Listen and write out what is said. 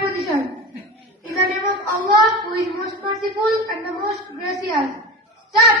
position. In the name of Allah, who is most merciful and the most gracious. Start!